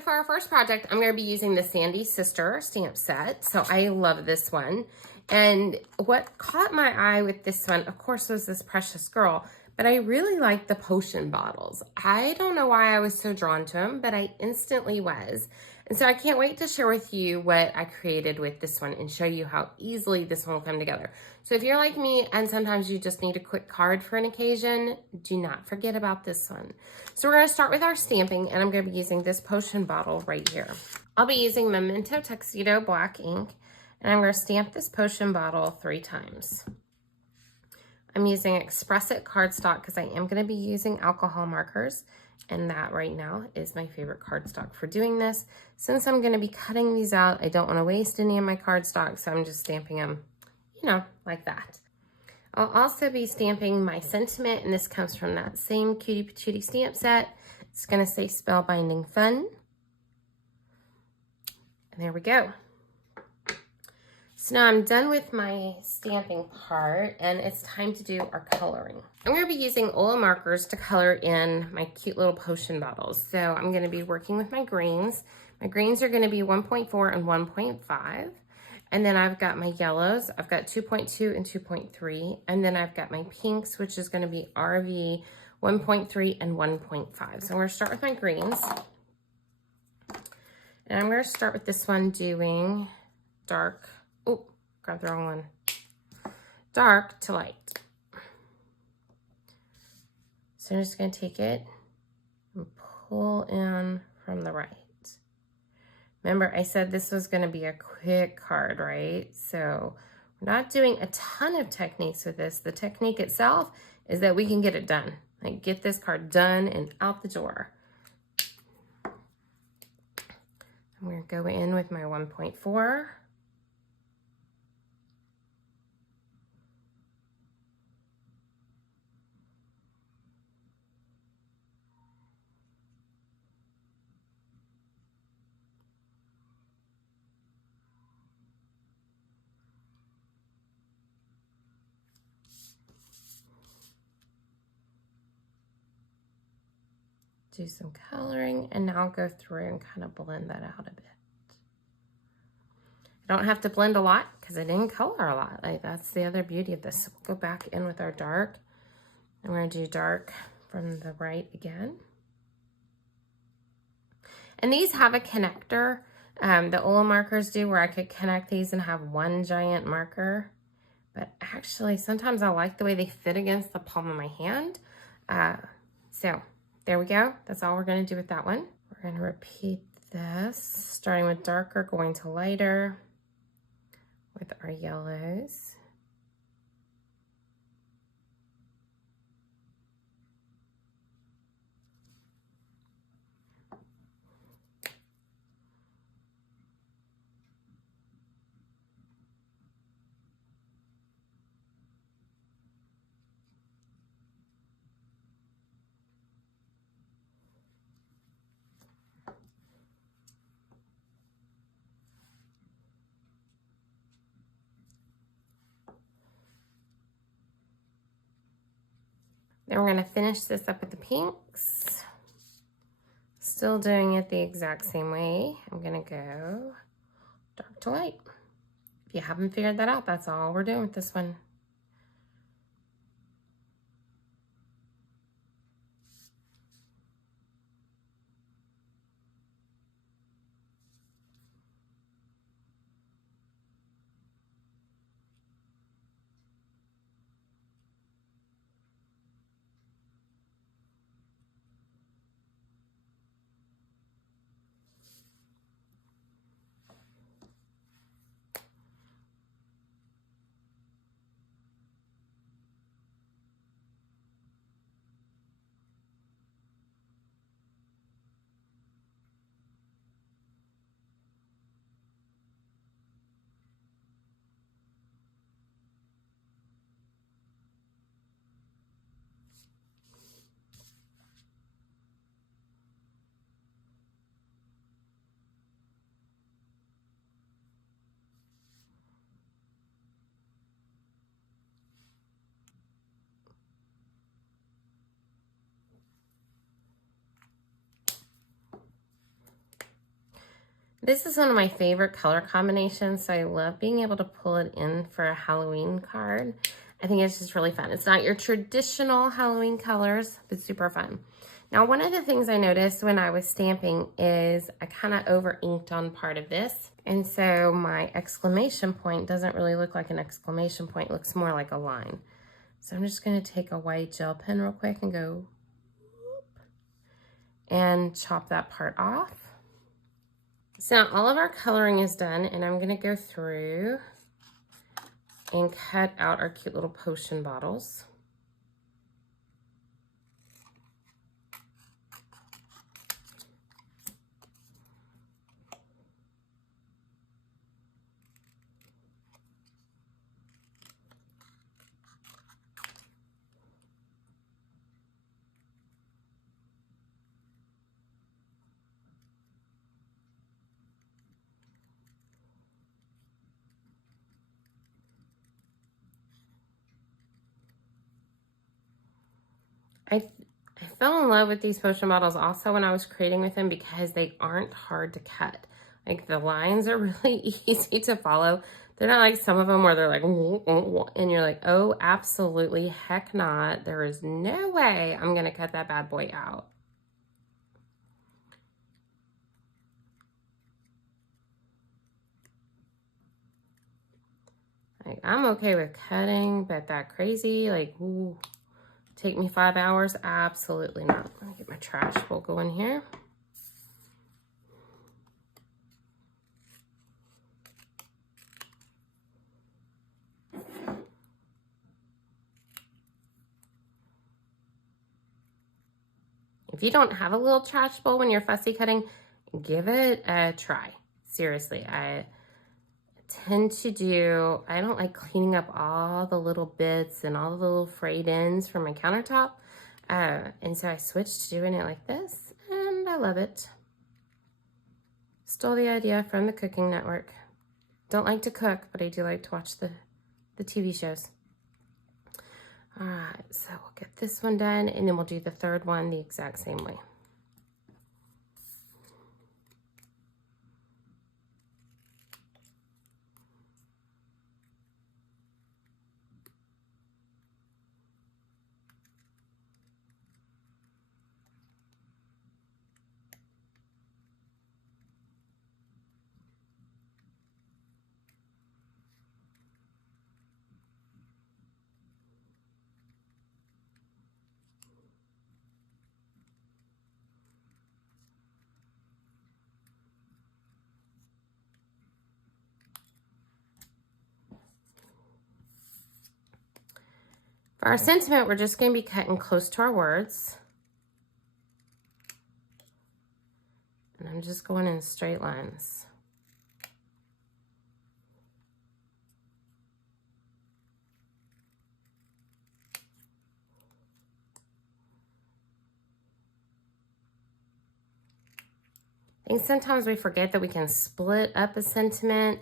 So for our first project, I'm going to be using the Sandy Sister stamp set. So I love this one. And what caught my eye with this one, of course, was this Precious Girl. But I really like the potion bottles. I don't know why I was so drawn to them, but I instantly was. And so I can't wait to share with you what I created with this one and show you how easily this one will come together. So if you're like me and sometimes you just need a quick card for an occasion, do not forget about this one. So we're going to start with our stamping, and I'm going to be using this potion bottle right here. I'll be using Memento Tuxedo black ink, and I'm going to stamp this potion bottle 3 times. I'm using Express It cardstock because I am going to be using alcohol markers, and that right now is my favorite cardstock for doing this. Since I'm going to be cutting these out, I don't want to waste any of my cardstock, so I'm just stamping them, you know, like that. I'll also be stamping my sentiment, and this comes from that same Cutie Patootie stamp set. It's going to say Spellbinding Fun. And there we go. So now I'm done with my stamping part, and it's time to do our coloring. I'm going to be using OLO Markers to color in my cute little potion bottles. So I'm going to be working with my greens. My greens are going to be 1.4 and 1.5. And then I've got my yellows. I've got 2.2 and 2.3. And then I've got my pinks, which is going to be RV 1.3 and 1.5. So I'm going to start with my greens. And I'm going to start with this one doing dark. Oh, got the wrong one. Dark to light. So I'm just going to take it and pull in from the right. Remember, I said this was going to be a quick card, right? So we're not doing a ton of techniques with this. The technique itself is that we can get it done. Like, get this card done and out the door. I'm going to go in with my 1.4. Do some coloring, and now I'll go through and kind of blend that out a bit. I don't have to blend a lot because I didn't color a lot. Like, that's the other beauty of this. We'll go back in with our dark, and we're going to do dark from the right again. And these have a connector. The OLO Markers do, where I could connect these and have one giant marker. But actually, sometimes I like the way they fit against the palm of my hand. So there we go. That's all we're going to do with that one. We're going to repeat this, starting with darker, going to lighter with our yellows. Then we're going to finish this up with the pinks. Still doing it the exact same way. I'm going to go dark to light. If you haven't figured that out, that's all we're doing with this one. This is one of my favorite color combinations, so I love being able to pull it in for a Halloween card. I think it's just really fun. It's not your traditional Halloween colors, but super fun. Now, one of the things I noticed when I was stamping is I kind of over inked on part of this. And so my exclamation point doesn't really look like an exclamation point. It looks more like a line. So I'm just going to take a white gel pen real quick and go whoop, and chop that part off. So now all of our coloring is done, and I'm gonna go through and cut out our cute little potion bottles. I fell in love with these potion bottles also when I was creating with them because they aren't hard to cut. Like the lines are really easy to follow. They're not like some of them where they're like, and you're like, oh, absolutely heck not. There is no way I'm gonna cut that bad boy out. Like I'm okay with cutting, but that crazy, like, ooh. Take me 5 hours? Absolutely not. Let me get my trash bowl going here. If you don't have a little trash bowl when you're fussy cutting, give it a try. Seriously, I tend to do, I don't like cleaning up all the little bits and all the little frayed ends from my countertop. And so I switched to doing it like this, and I love it. Stole the idea from the Cooking Network. Don't like to cook, but I do like to watch the TV shows. All right, so we'll get this one done, and then we'll do the third one the exact same way. For our sentiment, we're just going to be cutting close to our words. And I'm just going in straight lines. I think sometimes we forget that we can split up a sentiment,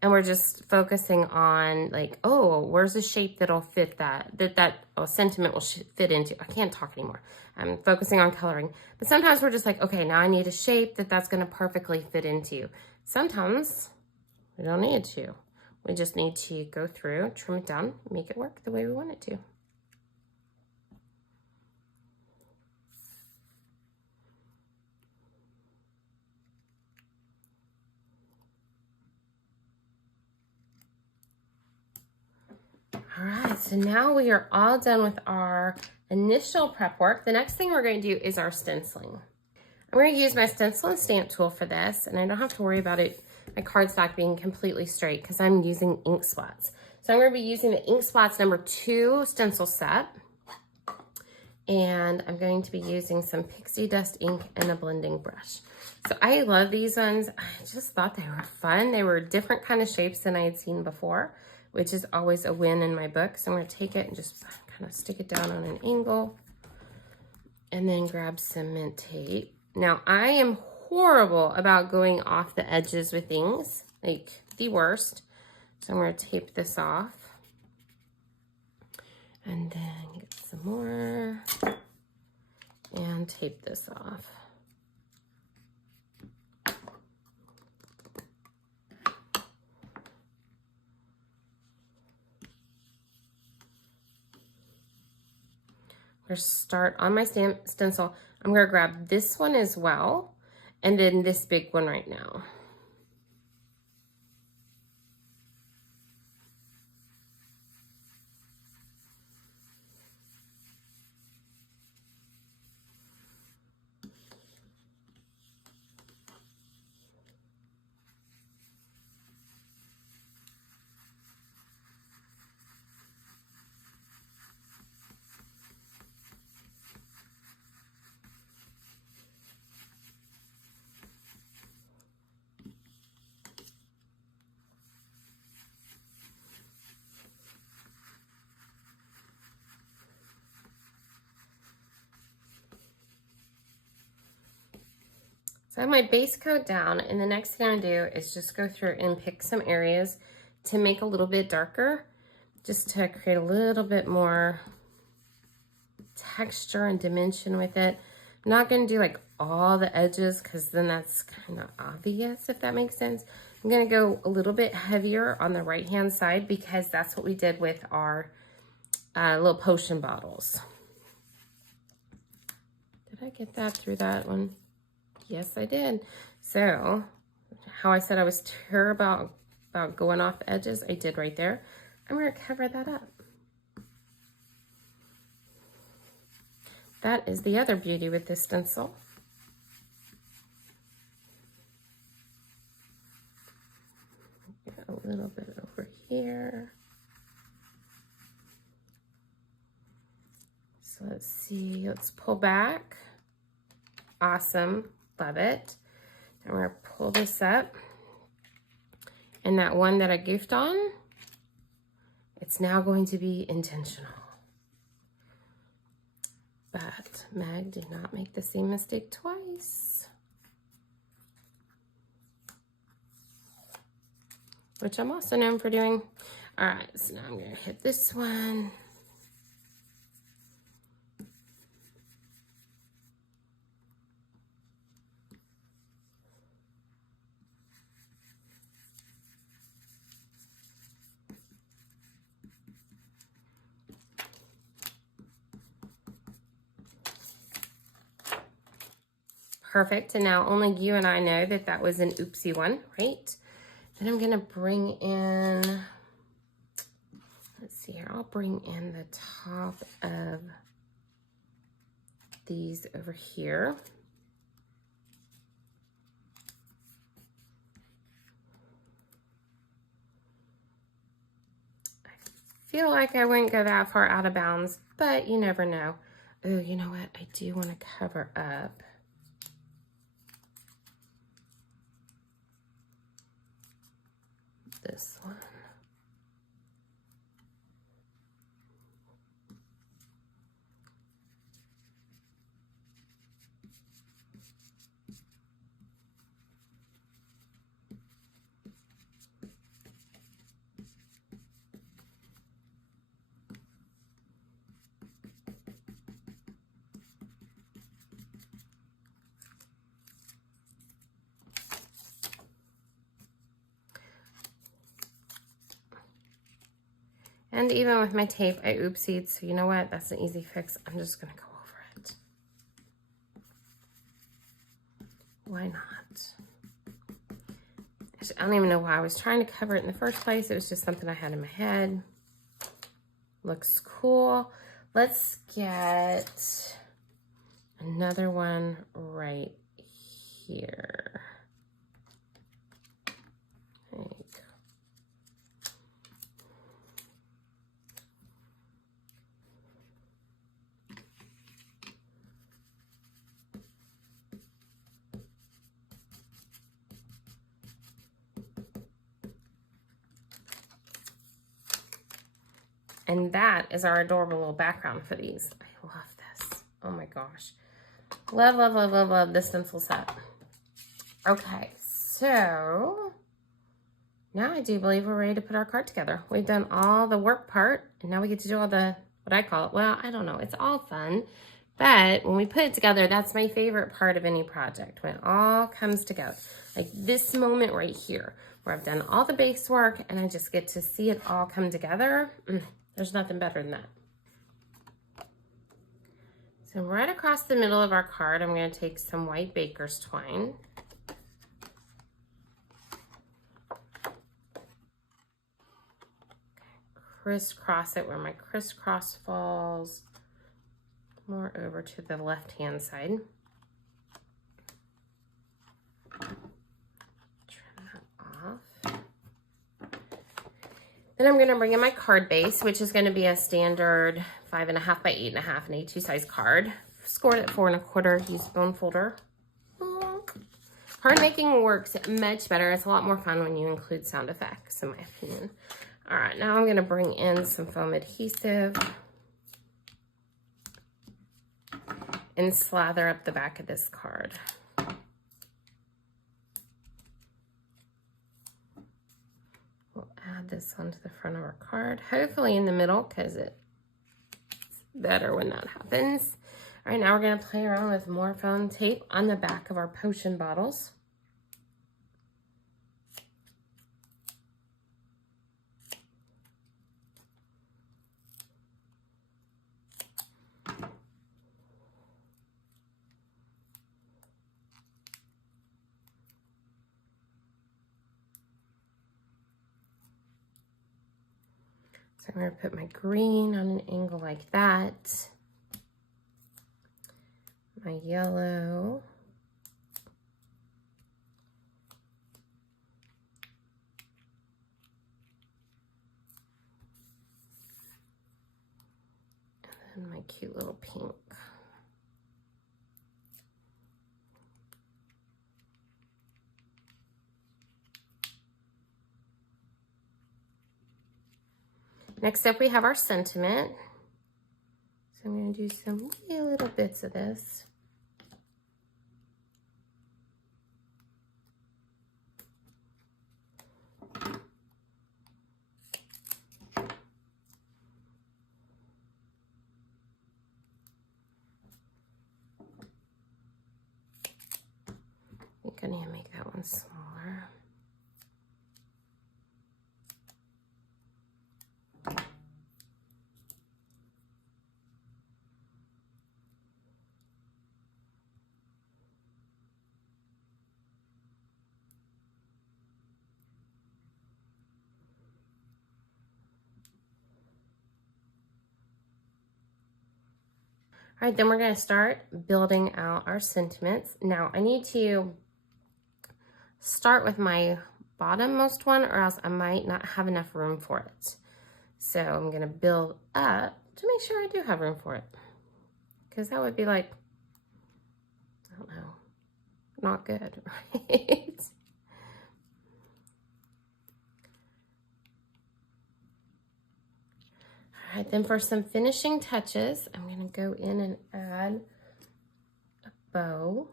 and we're just focusing on like, oh, where's the shape that'll fit that sentiment will fit into. I can't talk anymore. I'm focusing on coloring. But sometimes we're just like, okay, now I need a shape that's going to perfectly fit into. Sometimes we don't need to. We just need to go through, trim it down, make it work the way we want it to. All right, so now we are all done with our initial prep work. The next thing we're going to do is our stenciling. I'm going to use my stencil and stamp tool for this, and I don't have to worry about my cardstock being completely straight because I'm using ink spots. So I'm going to be using the ink spots #2 stencil set, and I'm going to be using some pixie dust ink and a blending brush. So I love these ones. I just thought they were fun. They were different kind of shapes than I had seen before, which is always a win in my book. So I'm going to take it and just kind of stick it down on an angle and then grab some mint tape. Now, I am horrible about going off the edges with things, like the worst. So I'm going to tape this off and then get some more and tape this off. gonna start on my stencil. I'm gonna grab this one as well, and then this big one right now. So I have my base coat down, and the next thing I'm gonna do is just go through and pick some areas to make a little bit darker, just to create a little bit more texture and dimension with it. I'm not gonna do like all the edges because then that's kind of obvious, if that makes sense. I'm gonna go a little bit heavier on the right-hand side because that's what we did with our little potion bottles. Did I get that through that one? Yes, I did. So, how I said I was terrible about going off the edges, I did right there. I'm going to cover that up. That is the other beauty with this stencil. Get a little bit over here. So let's see, let's pull back. Awesome. Love it. And we're going to pull this up. And that one that I goofed on, it's now going to be intentional. But Meg, did not make the same mistake twice. Which I'm also known for doing. All right, so now I'm going to hit this one. Perfect, and now only you and I know that that was an oopsie one, right? Then I'm gonna bring in, let's see here, I'll bring in the top of these over here. I feel like I wouldn't go that far out of bounds, but you never know. Oh, you know what? I do want to cover up this one. And even with my tape, I oopsied, so you know what? That's an easy fix. I'm just gonna go over it. Why not? Actually, I don't even know why I was trying to cover it in the first place. It was just something I had in my head. Looks cool. Let's get another one right here. There you go. And that is our adorable little background for these. I love this. Oh my gosh. Love, love, love, love, love this stencil set. Okay, so now I do believe we're ready to put our card together. We've done all the work part, and now we get to do all the, what I call it, well, I don't know, it's all fun. But when we put it together, that's my favorite part of any project, when it all comes together. Like this moment right here, where I've done all the base work, and I just get to see it all come together. There's nothing better than that. So right across the middle of our card, I'm going to take some white baker's twine. Crisscross it where my crisscross falls, more over to the left-hand side. Trim that off. Then I'm going to bring in my card base, which is going to be a standard 5.5 by 8.5 and A2 size card. Scored at 4 1/4. Use bone folder. Card making works much better. It's a lot more fun when you include sound effects, in my opinion. All right, now I'm going to bring in some foam adhesive and slather up the back of this card. We'll add this onto the front of our card, hopefully in the middle, because it's better when that happens. All right, now we're going to play around with more foam tape on the back of our potion bottles. So I'm going to put my green on an angle like that. My yellow. And then my cute little pink. Next up, we have our sentiment. So I'm going to do some wee little bits of this. I think I need to make that one smaller. All right, then we're going to start building out our sentiments. Now, I need to start with my bottommost one, or else I might not have enough room for it. So I'm going to build up to make sure I do have room for it. Because that would be like, I don't know, not good, right? All right, then for some finishing touches, I'm going to go in and add a bow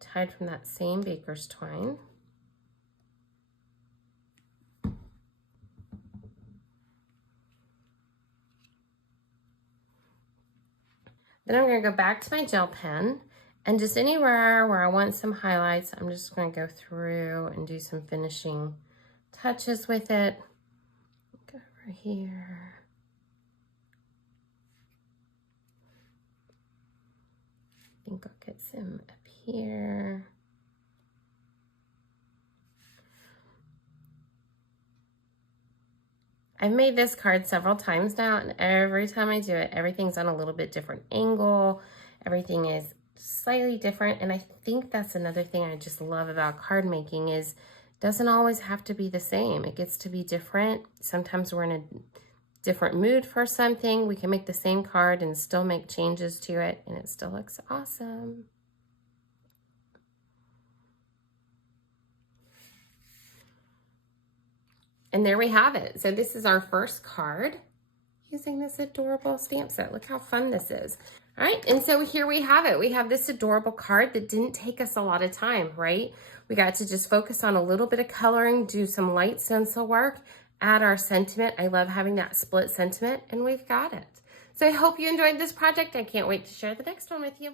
tied from that same baker's twine. Then I'm going to go back to my gel pen, and just anywhere where I want some highlights, I'm just going to go through and do some finishing touches with it. Go over here. I think I'll get some up here. I've made this card several times now, and every time I do it, everything's on a little bit different angle. Everything is slightly different, and I think that's another thing I just love about card making is it doesn't always have to be the same. It gets to be different. Sometimes we're in a different mood for something. We can make the same card and still make changes to it, and it still looks awesome. And there we have it. So this is our first card using this adorable stamp set. Look how fun this is. All right, and so here we have it. We have this adorable card that didn't take us a lot of time, right? We got to just focus on a little bit of coloring, do some light stencil work, add our sentiment. I love having that split sentiment, and we've got it. So I hope you enjoyed this project. I can't wait to share the next one with you.